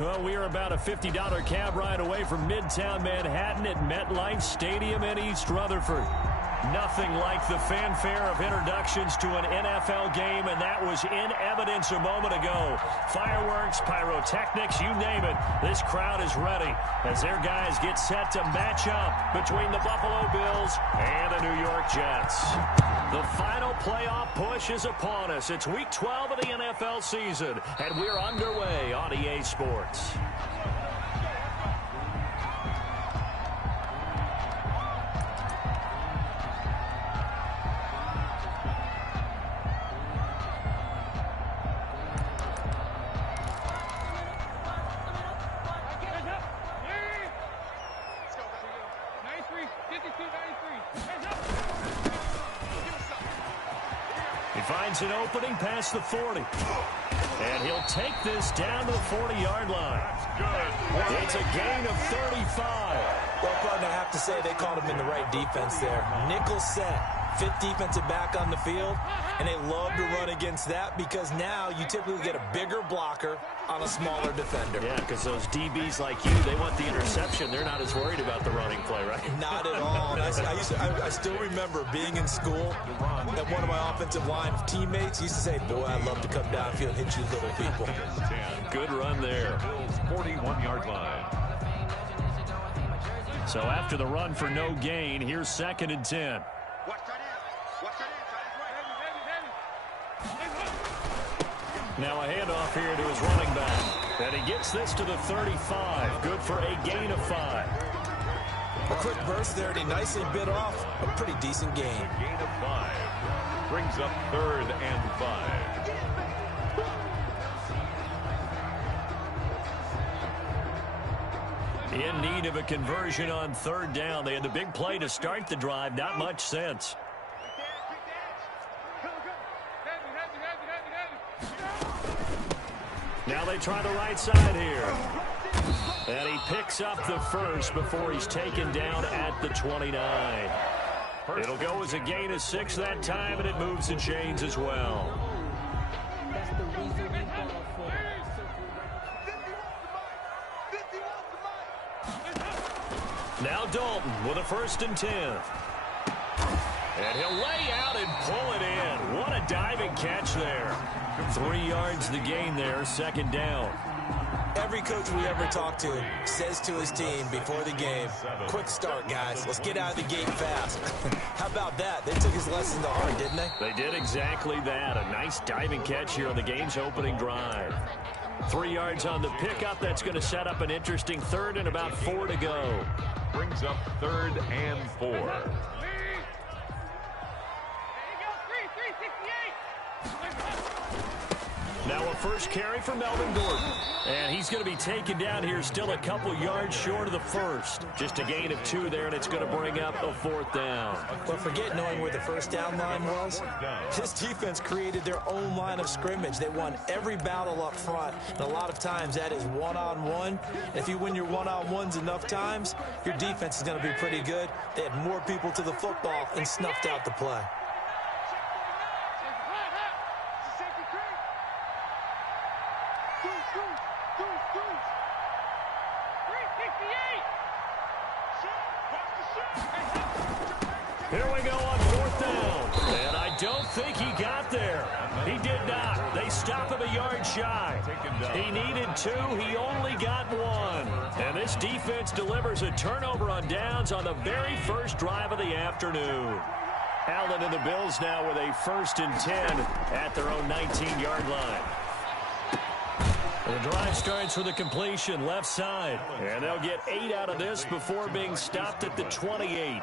Well, we are about a $50 cab ride away from Midtown Manhattan at MetLife Stadium in East Rutherford. Nothing like the fanfare of introductions to an NFL game, and that was in evidence a moment ago. Fireworks, pyrotechnics, you name it. This crowd is ready as their guys get set to match up between the Buffalo Bills and the New York Jets. The final playoff push is upon us. It's Week 12 of the NFL season, and we're underway on EA Sports. He finds an opening past the 40. And he'll take this down to the 40-yard line. It's a gain of 35. Well, partner, I have to say they called him in the right defense there. Nickel set. Fifth defensive back on the field, and they love to run against that because now you typically get a bigger blocker on a smaller defender. Yeah, because those DBs like you, they want the interception. They're not as worried about the running play, right? Not at all. And I still remember being in school, and one of my offensive line teammates used to say, boy, I'd love to come downfield and hit you little people. Good run there. 41-yard line. So after the run for no gain, here's 2nd and 10. Now a handoff here to his running back. And he gets this to the 35. Good for a gain of 5. A quick burst there, and he nicely bit off a pretty decent gain. Gain of 5. Brings up 3rd and 5. In need of a conversion on 3rd down. They had the big play to start the drive. Not much sense. Now they try the right side here. And he picks up the first before he's taken down at the 29. It'll go as a gain of 6 that time, and it moves the chains as well. Now Dalton with a 1st and 10. And he'll lay out and pull it in. What a diving catch there. 3 yards the gain there, 2nd down. Every coach we ever talk to says to his team before the game, quick start, guys. Let's get out of the gate fast. How about that? They took his lesson to heart, didn't they? They did exactly that. A nice diving catch here on the game's opening drive. 3 yards on the pickup. That's going to set up an interesting 3rd and about 4 to go. Brings up 3rd and 4. Now a first carry for Melvin Gordon. And he's going to be taken down here still a couple yards short of the first. Just a gain of 2 there, and it's going to bring up a 4th down. Well, forget knowing where the first down line was. This defense created their own line of scrimmage. They won every battle up front, and a lot of times that is one-on-one. If you win your one-on-ones enough times, your defense is going to be pretty good. They had more people to the football and snuffed out the play. Here we go on 4th down. And I don't think he got there. He did not. They stop him a yard shy. He needed 2. He only got 1. And this defense delivers a turnover on downs on the very first drive of the afternoon. Allen and the Bills now with a 1st and 10 at their own 19-yard line. The drive starts with a completion left side. And they'll get 8 out of this before being stopped at the 28.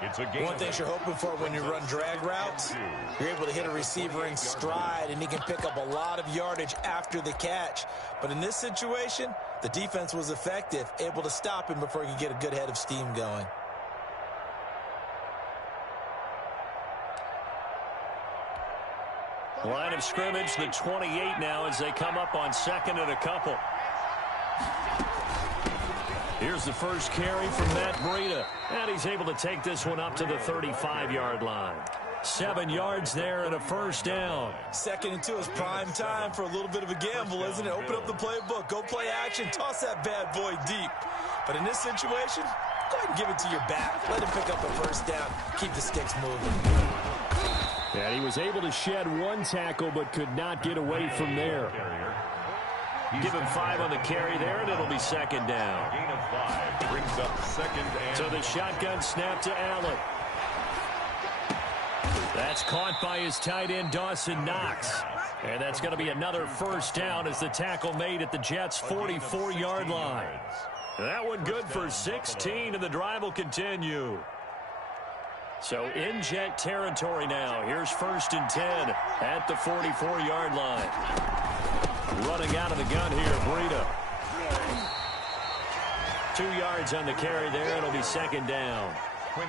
One thing you're hoping for when you run drag routes, you're able to hit a receiver in stride, and he can pick up a lot of yardage after the catch. But in this situation, the defense was effective, able to stop him before he could get a good head of steam going. Line of scrimmage, the 28 now as they come up on 2nd and a couple. Here's the first carry from Matt Breida. And he's able to take this one up to the 35-yard line. 7 yards there and a first down. 2nd and 2 is prime time for a little bit of a gamble, isn't it? Open up the playbook, go play action, toss that bad boy deep. But in this situation, go ahead and give it to your back. Let him pick up a first down. Keep the sticks moving. And he was able to shed 1 tackle but could not get away from there. Give him 5 on the carry there, and it'll be 2nd down. Gain of 5 brings up 2nd and... So the shotgun snap to Allen. That's caught by his tight end, Dawson Knox. And that's going to be another first down as the tackle made at the Jets' 44-yard line. That one good for 16, and the drive will continue. So in Jet territory now. Here's 1st and 10 at the 44-yard line. Running out of the gun here, Breida. 2 yards on the carry there. It'll be 2nd down.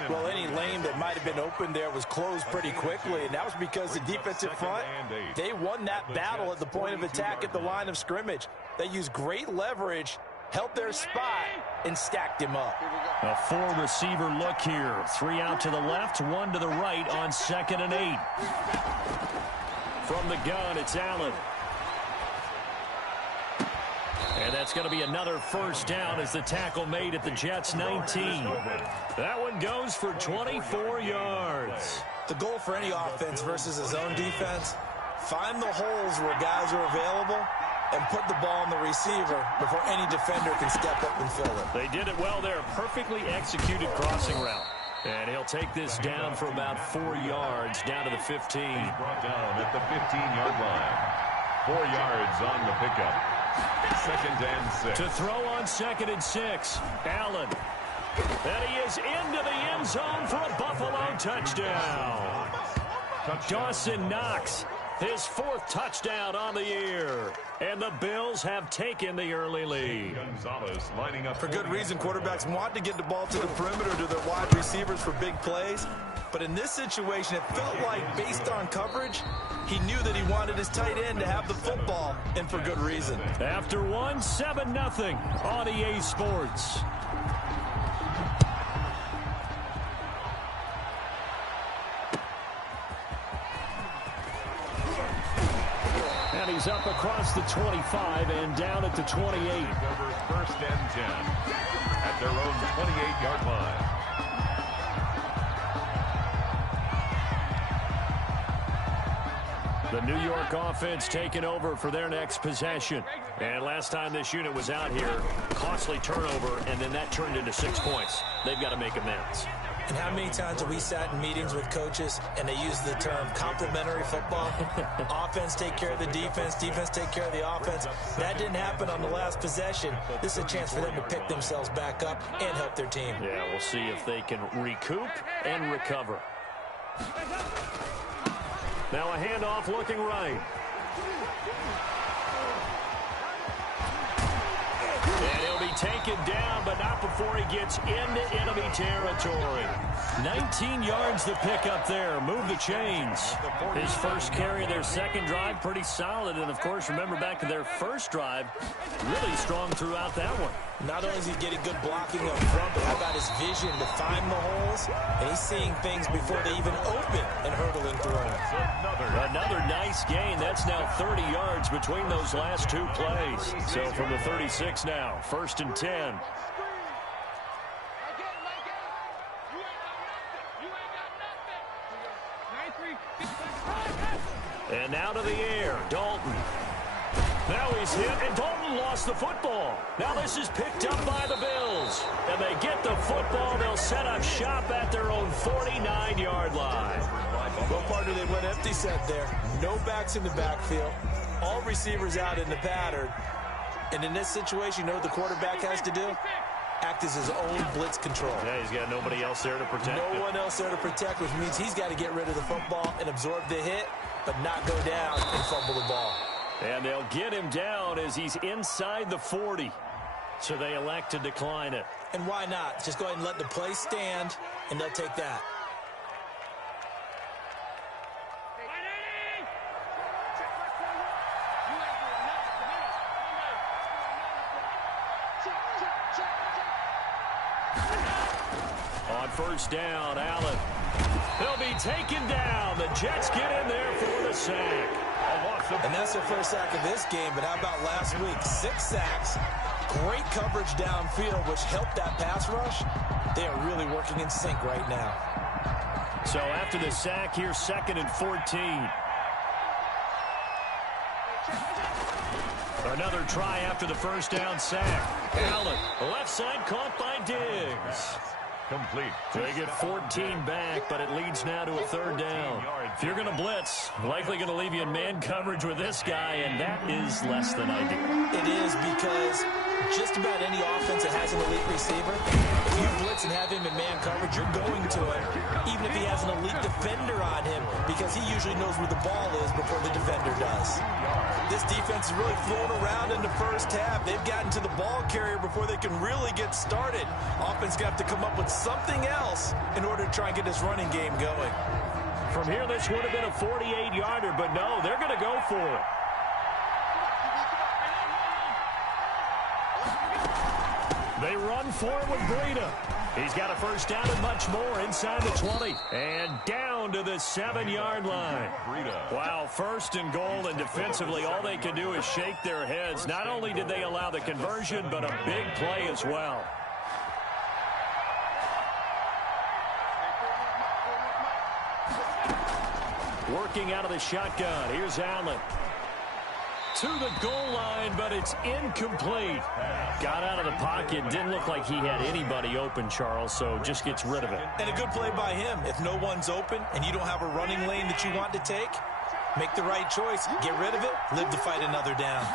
Well, any lane that might have been open there was closed pretty quickly, and that was because the defensive front, they won that battle at the point of attack at the line of scrimmage. They used great leverage, held their spot, and stacked him up. A 4-receiver look here. 3 out to the left, 1 to the right on 2nd and 8. From the gun, it's Allen. And that's going to be another first down as the tackle made at the Jets' 19. That one goes for 24 yards. The goal for any offense versus a zone defense, find the holes where guys are available and put the ball on the receiver before any defender can step up and fill it. They did it well there. Perfectly executed crossing route. And he'll take this down for about 4 yards down to the 15. He's brought down at the 15-yard line. 4 yards on the pickup. 2nd and 6. To throw on 2nd and 6. Allen. And he is into the end zone for a Buffalo touchdown. Dawson Knox, his 4th touchdown on the year. And the Bills have taken the early lead. Gonzalez lining up for good reason. Quarterbacks want to get the ball to the perimeter to their wide receivers for big plays. But in this situation, it felt like, based on coverage, he knew that he wanted his tight end to have the football, and for good reason. After 7-0 on EA Sports. And he's up across the 25 and down at the 28. Over 1st and 10 at their own 28-yard line. The New York offense taking over for their next possession. And last time this unit was out here, costly turnover, and then that turned into 6 points. They've got to make amends. And how many times have we sat in meetings with coaches and they use the term complementary football? Offense take care of the defense, defense take care of the offense. That didn't happen on the last possession. This is a chance for them to pick themselves back up and help their team. Yeah, we'll see if they can recoup and recover. Now a handoff looking right. And he'll be taken down, but not before he gets into enemy territory. 19 yards to pick up there. Move the chains. His first carry of their 2nd drive, pretty solid. And, of course, remember back to their 1st drive, really strong throughout that one. Not only is he getting good blocking up front, but how about his vision to find the holes? And he's seeing things before they even open and hurdling through them. Another nice gain. That's now 30 yards between those last 2 plays. So from the 36 now, 1st and 10. And now to the air, Dalton. Now he's hit, and Dalton lost the football. Now this is picked up by the Bills. And they get the football. They'll set up shop at their own 49-yard line. Well, partner, they went empty set there. No backs in the backfield. All receivers out in the pattern. And in this situation, you know what the quarterback has to do? Act as his own blitz control. Yeah, he's got nobody else there to protect him. No one else there to protect, which means he's got to get rid of the football and absorb the hit, but not go down and fumble the ball. And they'll get him down as he's inside the 40. So they elect to decline it. And why not? Just go ahead and let the play stand, and they'll take that. On 1st down, Allen. He'll be taken down. The Jets get in there for the sack. And that's their first sack of this game, but how about last week? 6 sacks, great coverage downfield, which helped that pass rush. They are really working in sync right now. So after the sack, here's 2nd and 14. Another try after the first down sack. Allen, left side caught by Diggs. Complete. They get 14 back, but it leads now to a 3rd down. If you're going to blitz, likely going to leave you in man coverage with this guy, and that is less than ideal. It is, because just about any offense that has an elite receiver, if you blitz and have him in man coverage, you're going to him, even if he has an elite defender on him, because he usually knows where the ball is before the defender does. This defense is really thrown around in the first half. They've gotten to the ball carrier before they can really get started. Offense going to have to come up with something else in order to try and get this running game going. From here, this would have been a 48-yarder, but no, they're going to go for it. They run for it with Breida. He's got a first down and much more inside the 20. And down to the 7-yard line. Wow, 1st and goal, and defensively all they can do is shake their heads. Not only did they allow the conversion, but a big play as well. Working out of the shotgun. Here's Allen. To the goal line, but it's incomplete. Got out of the pocket. Didn't look like he had anybody open, Charles, so just gets rid of it. And a good play by him. If no one's open and you don't have a running lane that you want to take, make the right choice. Get rid of it. Live to fight another down.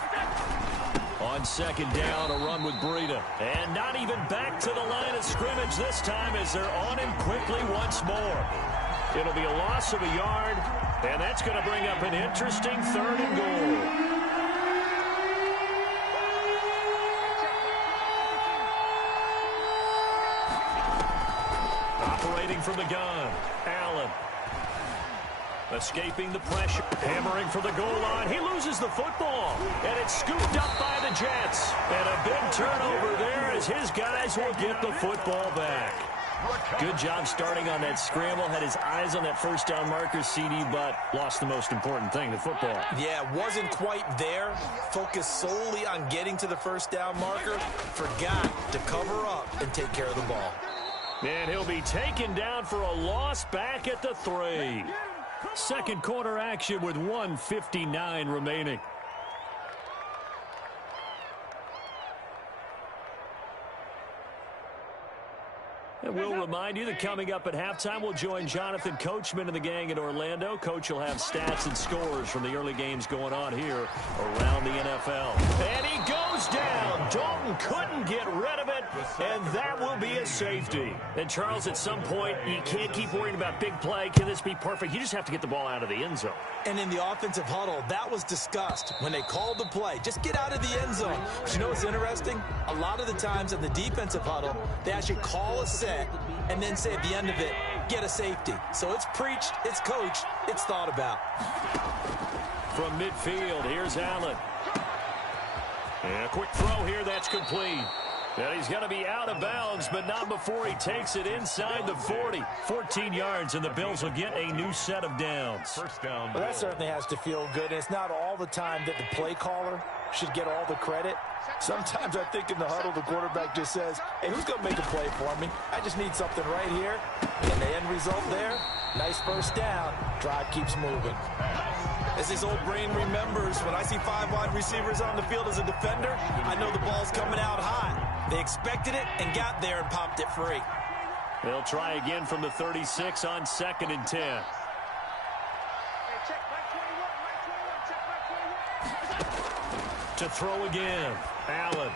On 2nd down, a run with Breida. And not even back to the line of scrimmage this time as they're on him quickly once more. It'll be a loss of a yard, and that's going to bring up an interesting 3rd and goal. Operating from the gun, Allen. Escaping the pressure, hammering for the goal line. He loses the football, and it's scooped up by the Jets. And a big turnover there as his guys will get the football back. Good job starting on that scramble. Had his eyes on that first down marker, CD, but lost the most important thing, the football. Yeah, wasn't quite there. Focused solely on getting to the first down marker. Forgot to cover up and take care of the ball. And he'll be taken down for a loss back at the 3. 2nd quarter action with 1:59 remaining. And we'll remind you that coming up at halftime, we'll join Jonathan Coachman and the gang in Orlando. Coach will have stats and scores from the early games going on here around the NFL. And he goes down. Dalton couldn't get rid of it, and that will be a safety. And, Charles, at some point, you can't keep worrying about big play. Can this be perfect? You just have to get the ball out of the end zone. And in the offensive huddle, that was discussed when they called the play. Just get out of the end zone. But you know what's interesting? A lot of the times in the defensive huddle, they actually call a set and then say at the end of it, get a safety. So it's preached, it's coached, it's thought about. From midfield, here's Allen. And a quick throw here, that's complete. And he's going to be out of bounds, but not before he takes it inside the 40. 14 yards, and the Bills will get a new set of downs. First down. Well, that certainly has to feel good. It's not all the time that the play caller should get all the credit. Sometimes I think in the huddle, the quarterback just says, hey, who's going to make a play for me? I just need something right here. And the end result there, nice first down. Drive keeps moving. As his old brain remembers, when I see 5 wide receivers on the field as a defender, I know the ball's coming out hot. They expected it and got there and popped it free. They'll try again from the 36 on 2nd and 10. To throw again, Allen.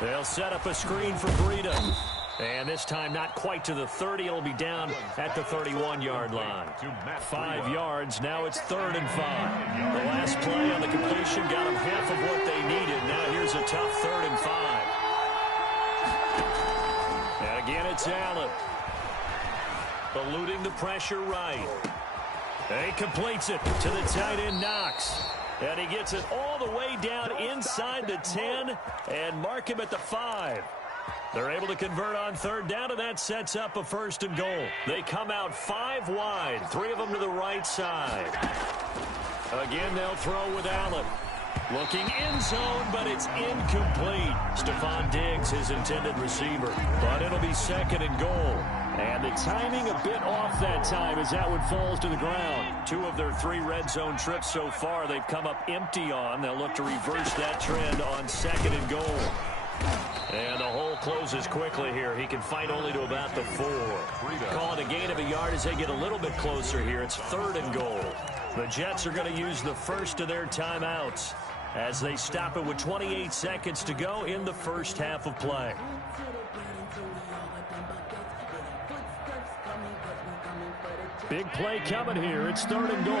They'll set up a screen for Breida. And this time not quite to the 30. It'll be down at the 31-yard line. 5 yards. Now it's 3rd and 5. The last play on the completion got them half of what they needed. Now here's a tough 3rd and 5. And again it's Allen. Eluding the pressure right. And he completes it to the tight end Knox. And he gets it all the way down inside the 10 and mark him at the 5. They're able to convert on third down, and that sets up a first and goal. They come out 5 wide, 3 of them to the right side. Again, they'll throw with Allen. Looking end zone, but it's incomplete. Stephon Diggs, his intended receiver. But it'll be second and goal. And the timing a bit off that time as that one falls to the ground. 2 of their 3 red zone trips so far they've come up empty on. They'll look to reverse that trend on second and goal. And the hole closes quickly here. He can fight only to about the 4. Call it a gain of a yard as they get a little bit closer here. It's third and goal. The Jets are going to use the first of their timeouts as they stop it with 28 seconds to go in the first half of play. Big play coming here. It's third and goal.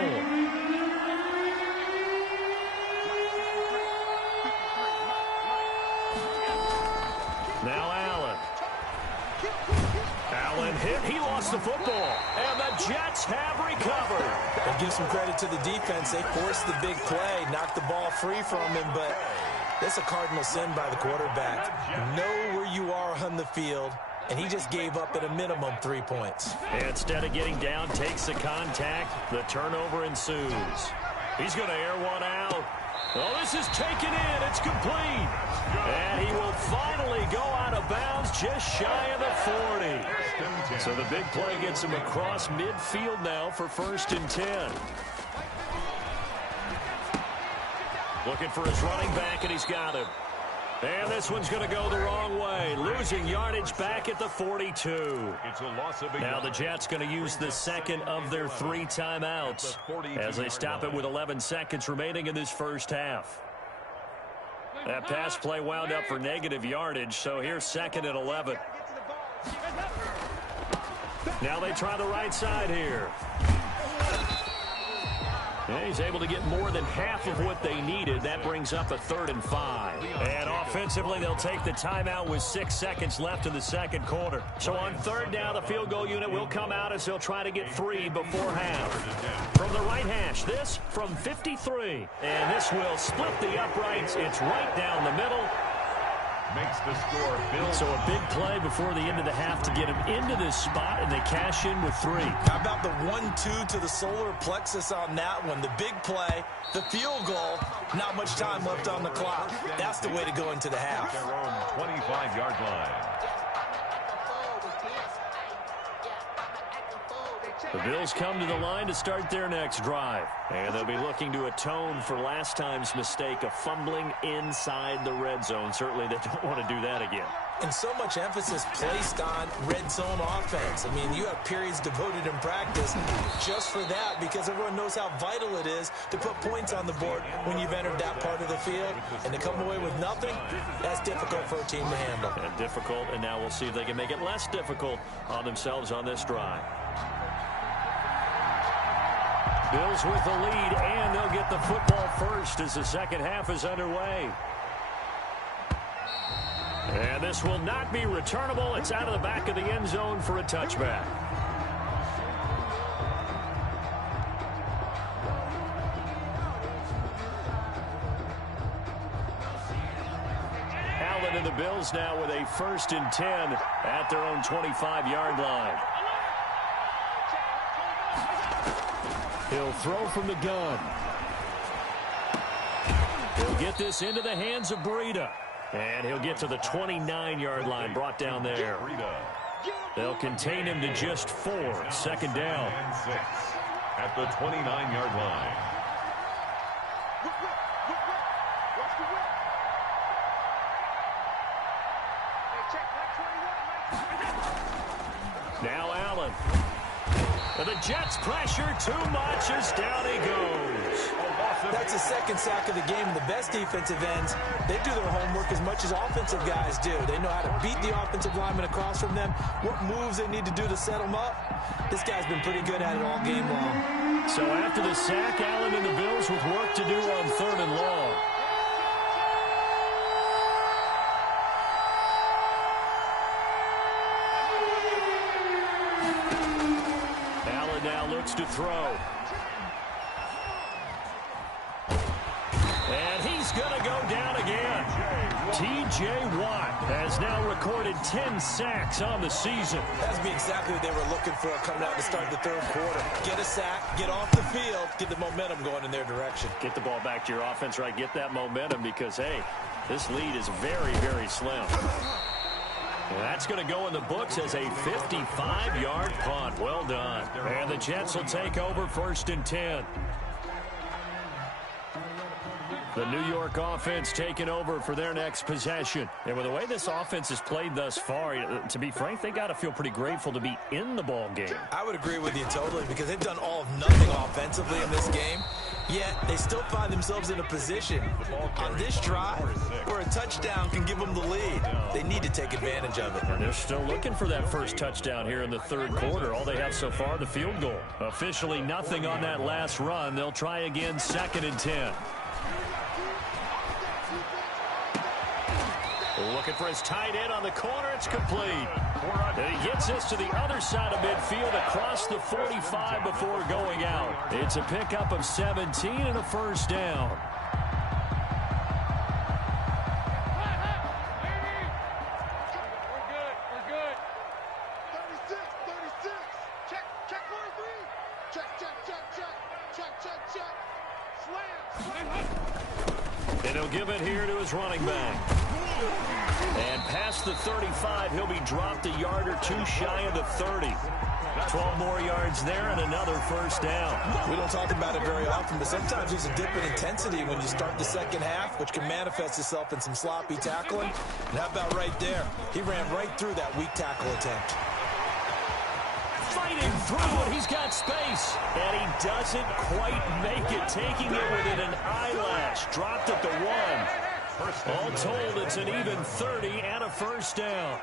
Now Allen. Allen hit. He lost the football. And the Jets have recovered. And give some credit to the defense. They forced the big play, knocked the ball free from him, but that's a cardinal sin by the quarterback. Know where you are on the field, and he just gave up at a minimum 3 points. Instead of getting down, takes the contact. The turnover ensues. He's going to air one out. Oh, this is taken in. It's complete. And he will finally go out of bounds just shy of the 40. So the big play gets him across midfield now for first and 10. Looking for his running back, and he's got him. And this one's going to go the wrong way. Losing yardage back at the 42. It's a loss of now the Jets going to use the second of their 3 timeouts as they stop it with 11 seconds remaining in this first half. That pass play wound up for negative yardage, so here's second and 11. Now they try the right side here. And he's able to get more than half of what they needed. That brings up a 3rd and 5. And offensively, they'll take the timeout with 6 seconds left in the second quarter. So on third down, the field goal unit will come out as they'll try to get 3 before half. From the right hash, this from 53. And this will split the uprights. It's right down the middle. Makes the score. Bill. So a big play before the end of the half to get him into this spot, and they cash in with 3. How about the 1-2 to the solar plexus on that one? The big play, the field goal, not much time left on the clock. That's the way to go into the half. Their own 25-yard line. The Bills come to the line to start their next drive. And they'll be looking to atone for last time's mistake of fumbling inside the red zone. Certainly they don't want to do that again. And so much emphasis placed on red zone offense. I mean, you have periods devoted in practice just for that because everyone knows how vital it is to put points on the board when you've entered that part of the field. And to come away with nothing, that's difficult for a team to handle. And difficult, and now we'll see if they can make it less difficult on themselves on this drive. Bills with the lead, and they'll get the football first as the second half is underway. And this will not be returnable. It's out of the back of the end zone for a touchback. Allen and the Bills now with a 1st and 10 at their own 25-yard line. He'll throw from the gun. He'll get this into the hands of Breida. And he'll get to the 29-yard line, brought down there. They'll contain him to just 4. 2nd down. And 6 at the 29-yard line. Now Allen. And the Jets pressure too much as down he goes. That's the 2nd sack of the game. And the best defensive ends, they do their homework as much as offensive guys do. They know how to beat the offensive lineman across from them, what moves they need to do to set them up. This guy's been pretty good at it all game long. So after the sack, Allen and the Bills with work to do on 3rd and long. Allen now looks to throw. And he's going to go down again. T.J. Watt has now recorded 10 sacks on the season. That's exactly what they were looking for coming out to start the third quarter. Get a sack, get off the field, get the momentum going in their direction. Get the ball back to your offense, right? Get that momentum because, hey, this lead is very, very slim. And that's going to go in the books as a 55-yard punt. Well done. And the Jets will take over 1st and 10. The New York offense taking over for their next possession. And with the way this offense has played thus far, to be frank, they got to feel pretty grateful to be in the ball game. I would agree with you totally because they've done all of nothing offensively in this game. Yet they still find themselves in a position on this drive where a touchdown can give them the lead. They need to take advantage of it. And they're still looking for that first touchdown here in the third quarter. All they have so far, the field goal. Officially nothing on that last run. They'll try again 2nd and 10. Looking for his tight end on the corner. It's complete. And he gets us to the other side of midfield across the 45 before going out. It's a pickup of 17 and a first down. We're good. 36. Check 43. Check. Slam. And he'll give it here to his running back. And past the 35, he'll be dropped a yard or two shy of the 30. 12 more yards there and another first down. We don't talk about it very often, but sometimes there's a dip in intensity when you start the second half, which can manifest itself in some sloppy tackling. And how about right there? He ran right through that weak tackle attempt. Fighting through, and he's got space. And he doesn't quite make it, taking it within an eyelash. Dropped at the 1. All told, it's an even 30 and a first down.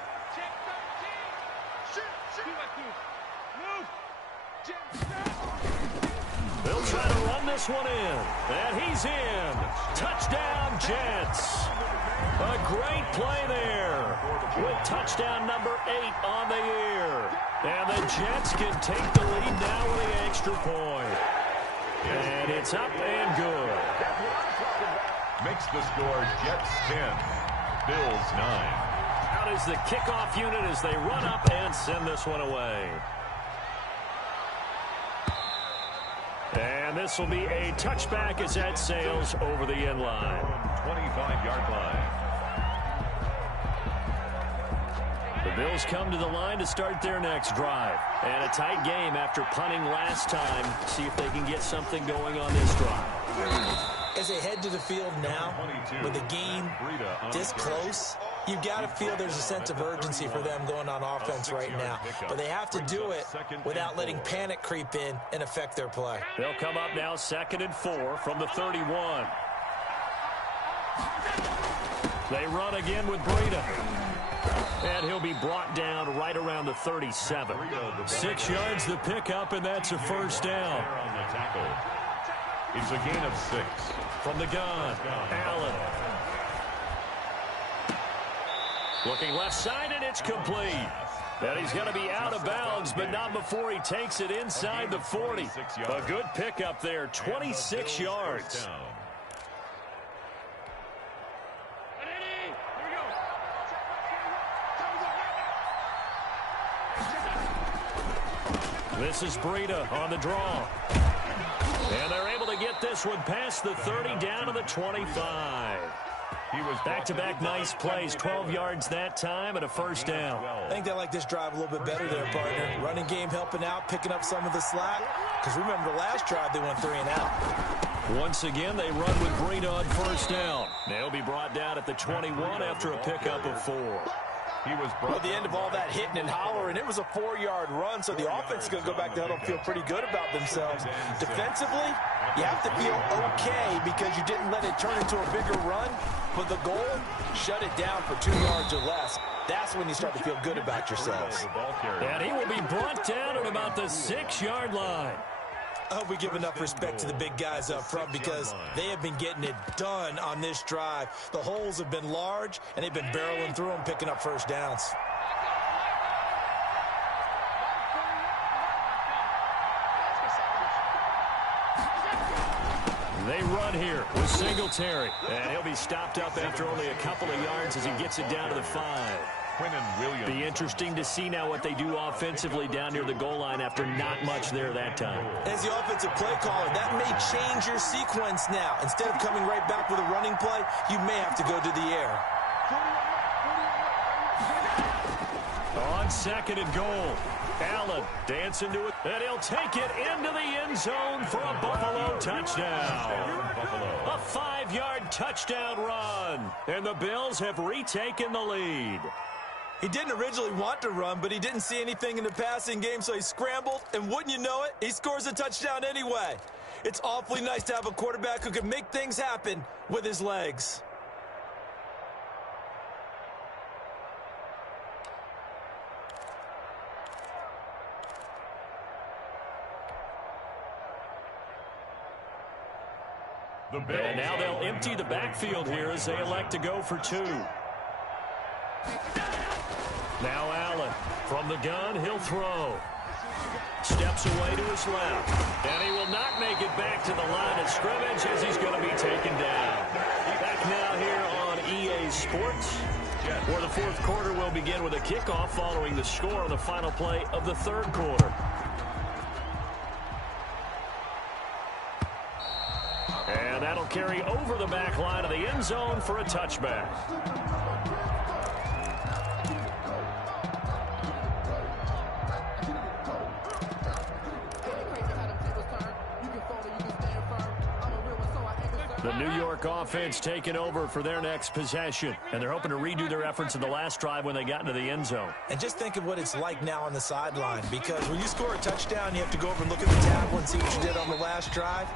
They'll try to run this one in. And he's in. Touchdown, Jets. A great play there with touchdown number 8 on the year. And the Jets can take the lead now with the extra point. And it's up and good. Makes the score Jets 10, Bills 9. Out is the kickoff unit as they run up and send this one away. And this will be a touchback as that sails over the end line. 25-yard line. The Bills come to the line to start their next drive. And a tight game after punting last time. See if they can get something going on this drive. As they head to the field now, with the game this close, you've got to feel there's a sense of urgency for them going on offense right now. But they have to do it without letting panic creep in and affect their play. They'll come up now 2nd and 4 from the 31. They run again with Breida. And he'll be brought down right around the 37. 6 yards the pickup, and that's a first down. It's a gain of 6. From the gun, Allen. Looking left side, and it's complete. And he's going to be out of bounds, but not before he takes it inside the 40. A good pickup there, 26 yards. This is Breida on the draw. And they're able to get this one past the 30 down to the 25. Back-to-back nice plays, 12 yards that time and a first down. I think they like this drive a little bit better there, partner. Running game helping out, picking up some of the slack. Because remember, the last drive they went 3 and out. Once again, they run with Breida on first down. They'll be brought down at the 21 after a pickup of 4. Well, at the end of all that hitting and hollering, it was a 4-yard run, so the offense is going to go back to huddle and feel pretty good about themselves. Defensively, you have to feel okay because you didn't let it turn into a bigger run, but the goal, shut it down for 2 yards or less. That's when you start to feel good about yourselves. And he will be brought down at about the 6-yard line. I hope we give enough respect to the big guys up front because they have been getting it done on this drive. The holes have been large, and they've been barreling through them, picking up first downs. They run here with Singletary. And he'll be stopped up after only a couple of yards as he gets it down to the 5. Be interesting to see now what they do offensively down near the goal line after not much there that time. As the offensive play caller, that may change your sequence now. Instead of coming right back with a running play, you may have to go to the air. On 2nd and goal. Allen dancing to it, and he'll take it into the end zone for a Buffalo touchdown. A 5-yard touchdown run, and the Bills have retaken the lead. He didn't originally want to run, but he didn't see anything in the passing game, so he scrambled, and wouldn't you know it, he scores a touchdown anyway. It's awfully nice to have a quarterback who can make things happen with his legs. And now they'll empty the backfield here as they elect to go for 2. Now Allen from the gun, he'll throw. Steps away to his left. And he will not make it back to the line of scrimmage as he's going to be taken down. Back now here on EA Sports, where the 4th quarter will begin with a kickoff following the score on the final play of the 3rd quarter. And that'll carry over the back line of the end zone for a touchback. The New York offense taking over for their next possession. And they're hoping to redo their efforts in the last drive when they got into the end zone. And just think of what it's like now on the sideline. Because when you score a touchdown, you have to go over and look at the tackle and see what you did on the last drive.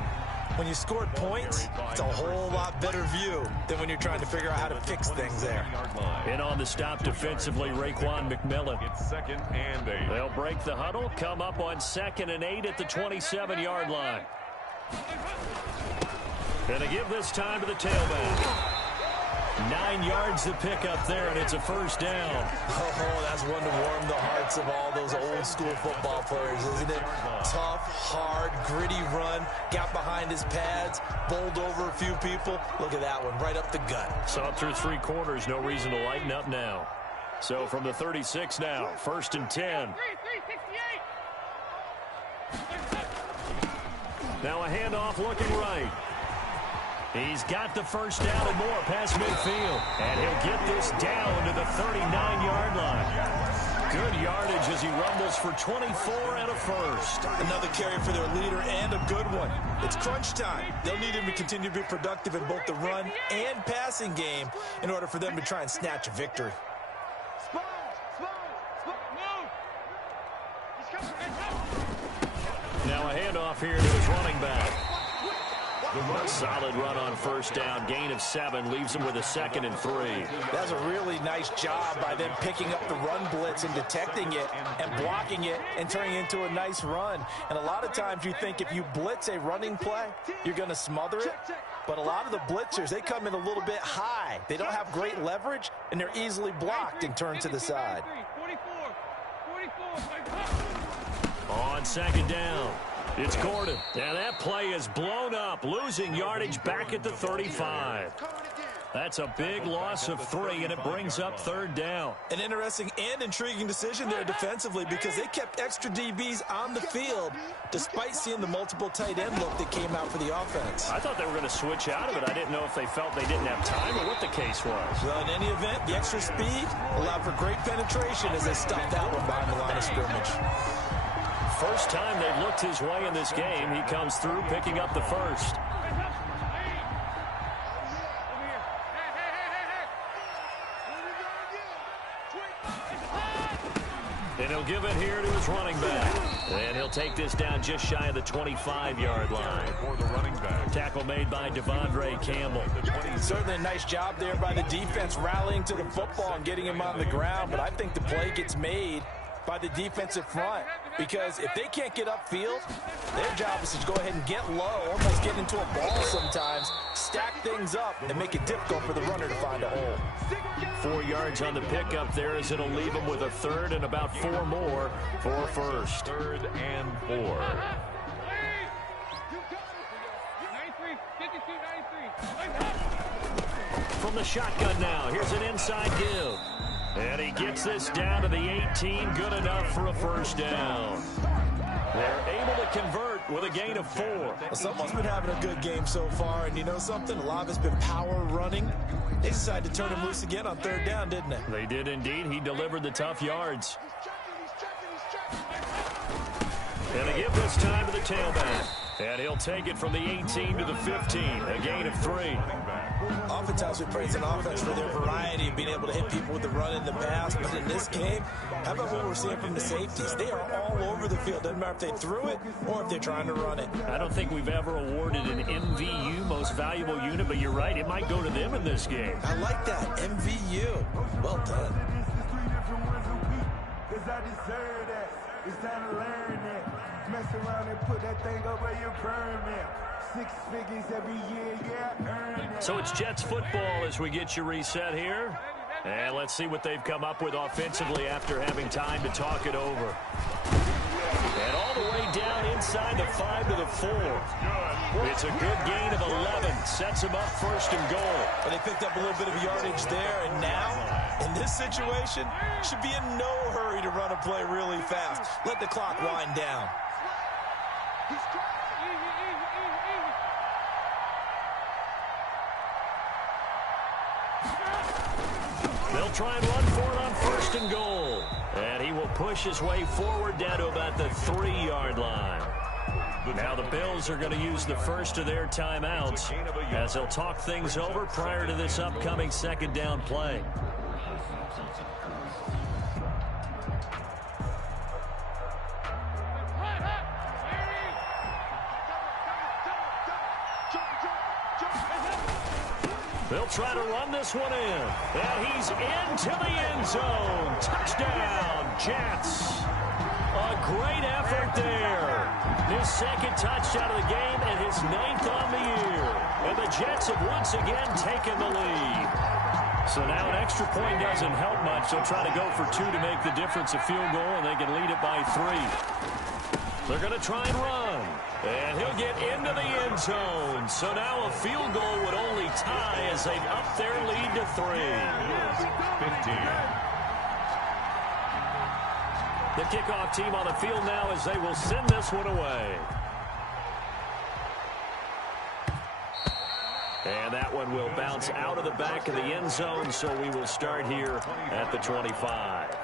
When you scored points, it's a whole lot better view than when you're trying to figure out how to fix things there. In on the stop defensively, Raekwon McMillan. It's 2nd and 8. They'll break the huddle, come up on 2nd and 8 at the 27-yard line. Gonna give this time to the tailback. 9 yards to pick up there, and it's a 1st down. Oh, that's one to warm the hearts of all those old-school football players, isn't it? Tough, hard, gritty run, got behind his pads, bowled over a few people. Look at that one, right up the gut. Saw it through 3 quarters, no reason to lighten up now. So from the 36 now, 1st and 10. Now a handoff looking right. He's got the 1st down and more past midfield. And he'll get this down to the 39-yard line. Good yardage as he rumbles for 24 and a 1st. Another carry for their leader and a good one. It's crunch time. They'll need him to continue to be productive in both the run and passing game in order for them to try and snatch a victory. Now a handoff here to his running back. A solid run on 1st down. Gain of 7 leaves him with a 2nd and 3. That's a really nice job by them picking up the run blitz and detecting it and blocking it and turning it into a nice run. And a lot of times you think if you blitz a running play, you're going to smother it. But a lot of the blitzers, they come in a little bit high. They don't have great leverage, and they're easily blocked and turned to the side. On 2nd down, it's Gordon. And that play is blown up, losing yardage back at the 35. That's a big loss of 3, and it brings up 3rd down. An interesting and intriguing decision there defensively because they kept extra DBs on the field despite seeing the multiple tight end look that came out for the offense. I thought they were going to switch out of it. I didn't know if they felt they didn't have time or what the case was. Well, in any event, the extra speed allowed for great penetration as they stopped that one behind the line of scrimmage. First time they've looked his way in this game. He comes through picking up the 1st. And he'll give it here to his running back. And he'll take this down just shy of the 25-yard line. For the running back. Tackle made by Devondre Campbell. Certainly a nice job there by the defense rallying to the football and getting him on the ground. But I think the play gets made by the defensive front because if they can't get upfield, their job is to go ahead and get low, almost get into a ball sometimes, stack things up, and make it difficult for the runner to find a hole. 4 yards on the pickup there as it'll leave him with a 3rd and about 4 more for a 1st. 3rd and 4. From the shotgun now, here's an inside give. And he gets this down to the 18, good enough for a first down. They're able to convert with a gain of 4. Well, someone's been having a good game so far, and you know something? A lot of it's been power running. They decided to turn him loose again on third down, didn't they? They did indeed. He delivered the tough yards. And they give this time to the tailback. And he'll take it from the 18 to the 15, a gain of 3. Oftentimes we praise an offense for their variety of being able to hit people with the run and the pass, but in this game, how about what we're seeing from the safeties? They are all over the field. Doesn't matter if they threw it or if they're trying to run it. I don't think we've ever awarded an MVU, most valuable unit, but you're right, it might go to them in this game. I like that, MVU. Well done. It's time to learn that. Mess around and put that thing over your permit. 6 figures every year, yeah, earn it. So it's Jets football as we get you reset here. And let's see what they've come up with offensively after having time to talk it over. And all the way down inside the 5 to the 4. It's a good gain of 11. Sets them up first and goal. And they picked up a little bit of yardage there, and now, in this situation, should be in no hurry to run a play really fast. Let the clock wind down. They'll try and run for it on first and goal. And he will push his way forward down to about the 3-yard line. Now the Bills are going to use the first of their timeouts as they'll talk things over prior to this upcoming second down play. They'll try to run this one in. And he's into the end zone. Touchdown, Jets. A great effort there. His second touchdown of the game and his 9th on the year. And the Jets have once again taken the lead. So now an extra point doesn't help much. They'll try to go for 2 to make the difference a field goal, and they can lead it by 3. They're going to try and run. And he'll get into the end zone. So now a field goal would only tie as they've upped their lead to 3. 15. The kickoff team on the field now as they will send this one away. And that one will bounce out of the back of the end zone, so we will start here at the 25.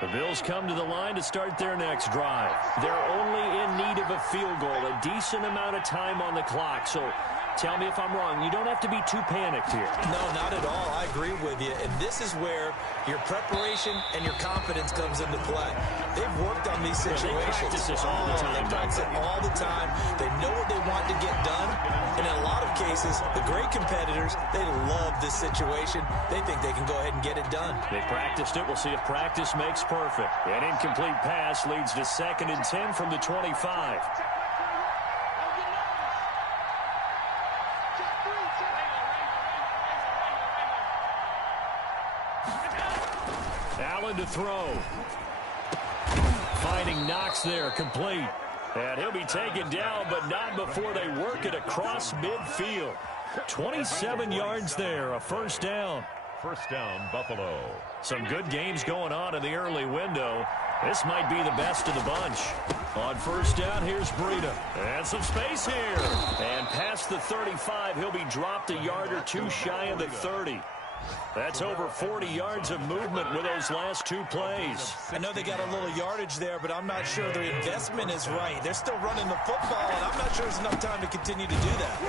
The Bills come to the line to start their next drive. They're only in need of a field goal, a decent amount of time on the clock. So tell me if I'm wrong. You don't have to be too panicked here. No, not at all. I agree with you. And this is where your preparation and your confidence comes into play. They've worked on these situations. They practice this all the time. They practice it all the time. They know what they want to get done. And in a lot of cases, the great competitors, they love this situation. They think they can go ahead and get it done. They practiced it. We'll see if practice makes perfect. An incomplete pass leads to 2nd and 10 from the 25. Allen to throw. Finding Knox there, complete. And he'll be taken down, but not before they work it across midfield. 27 yards there, a first down. First down, Buffalo. Some good games going on in the early window. This might be the best of the bunch. On first down, here's Breida. And some space here. And past the 35, he'll be dropped a yard or 2 shy of the 30. That's over 40 yards of movement with those last 2 plays. I know they got a little yardage there, but I'm not sure their investment is right. They're still running the football, and I'm not sure there's enough time to continue to do that.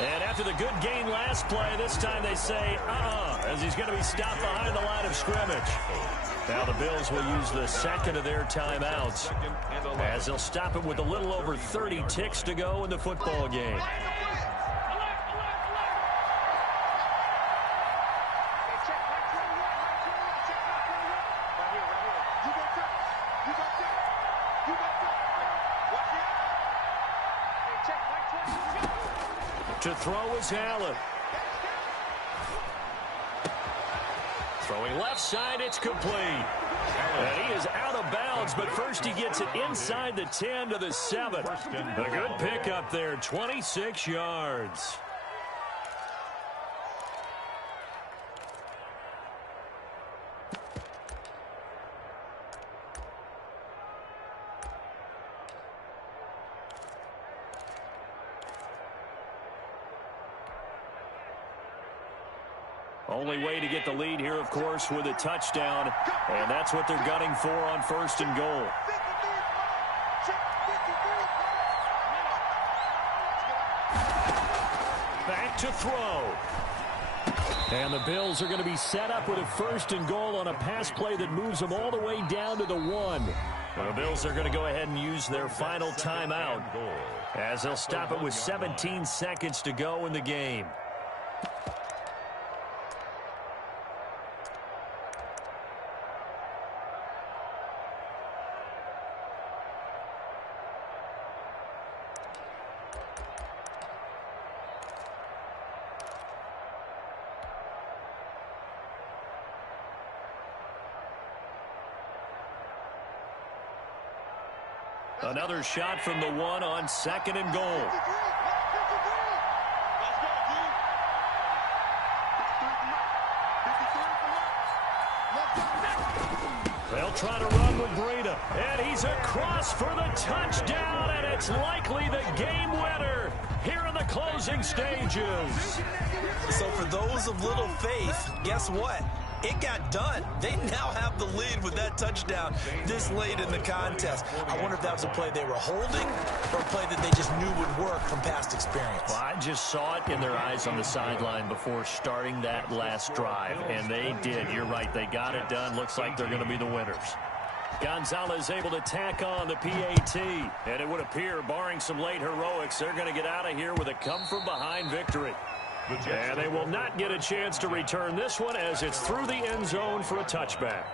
And after the good gain last play, this time they say, as he's going to be stopped behind the line of scrimmage. Now the Bills will use the second of their timeouts as they'll stop it with a little over 30 ticks to go in the football game. To throw is Allen. Throwing left side, it's complete. And he is out of bounds, but first he gets it inside the 10 to the 7. A good pickup there, 26 yards. Only way to get the lead here, of course, with a touchdown. And that's what they're gunning for on 1st and goal. Back to throw. And the Bills are going to be set up with a 1st and goal on a pass play that moves them all the way down to the 1. The Bills are going to go ahead and use their final timeout as they'll stop it with 17 seconds to go in the game. Another shot from the 1 on 2nd and goal. They'll try to run with Breida, and he's across for the touchdown, and it's likely the game winner here in the closing stages. So for those of little faith, guess what? It got done. They now have the lead with that touchdown this late in the contest. I wonder if that was a play they were holding or a play that they just knew would work from past experience. Well, I just saw it in their eyes on the sideline before starting that last drive, and they did. You're right. They got it done. Looks like they're going to be the winners. Gonzalez able to tack on the PAT, and it would appear, barring some late heroics, they're going to get out of here with a come-from-behind victory. And they will not get a chance to return this one as it's through the end zone for a touchback.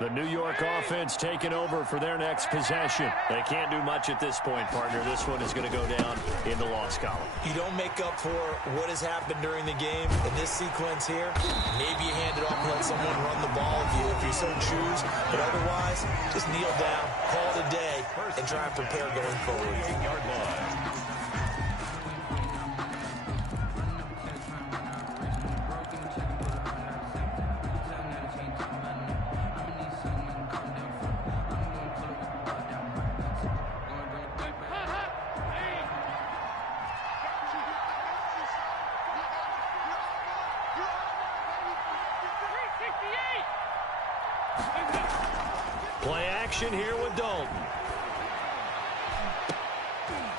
The New York offense taking over for their next possession. They can't do much at this point, partner. This one is going to go down in the loss column. You don't make up for what has happened during the game in this sequence here. Maybe you hand it off and let someone run the ball if you so choose. But otherwise, just kneel down, call it a day, and try and prepare going forward. 18-yard line. Play action here with Dalton.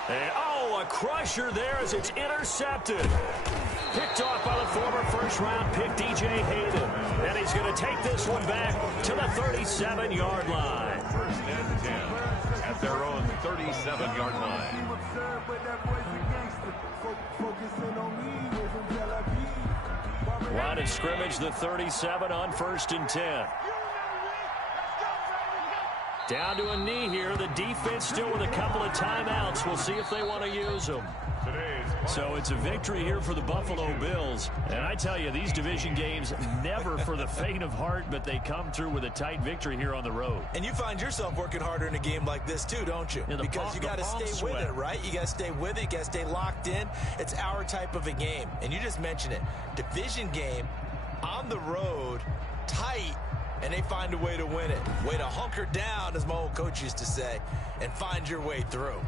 And, oh, a crusher there as it's intercepted. Picked off by the former first-round pick, D.J. Hayden. And he's going to take this one back to the 37-yard line. 1st and 10 at their own 37-yard line. Line of scrimmage, the 37 on 1st and 10. Down to a knee here. The defense still with a couple of timeouts. We'll see if they want to use them. So it's a victory here for the Buffalo Bills. And I tell you, these division games never for the faint of heart, but they come through with a tight victory here on the road. And you find yourself working harder in a game like this too, don't you? Yeah, because you got to stay with it, right? You got to stay with it. You got to stay locked in. It's our type of a game. And you just mentioned it. Division game on the road, tight. And they find a way to win it. Way to hunker down, as my old coach used to say, and find your way through.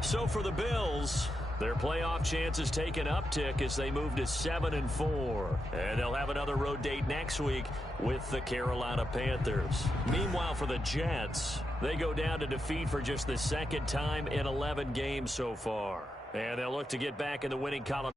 So for the Bills, their playoff chances take an uptick as they move to 7-4. And they'll have another road date next week with the Carolina Panthers. Meanwhile, for the Jets, they go down to defeat for just the 2nd time in 11 games so far. And they'll look to get back in the winning column.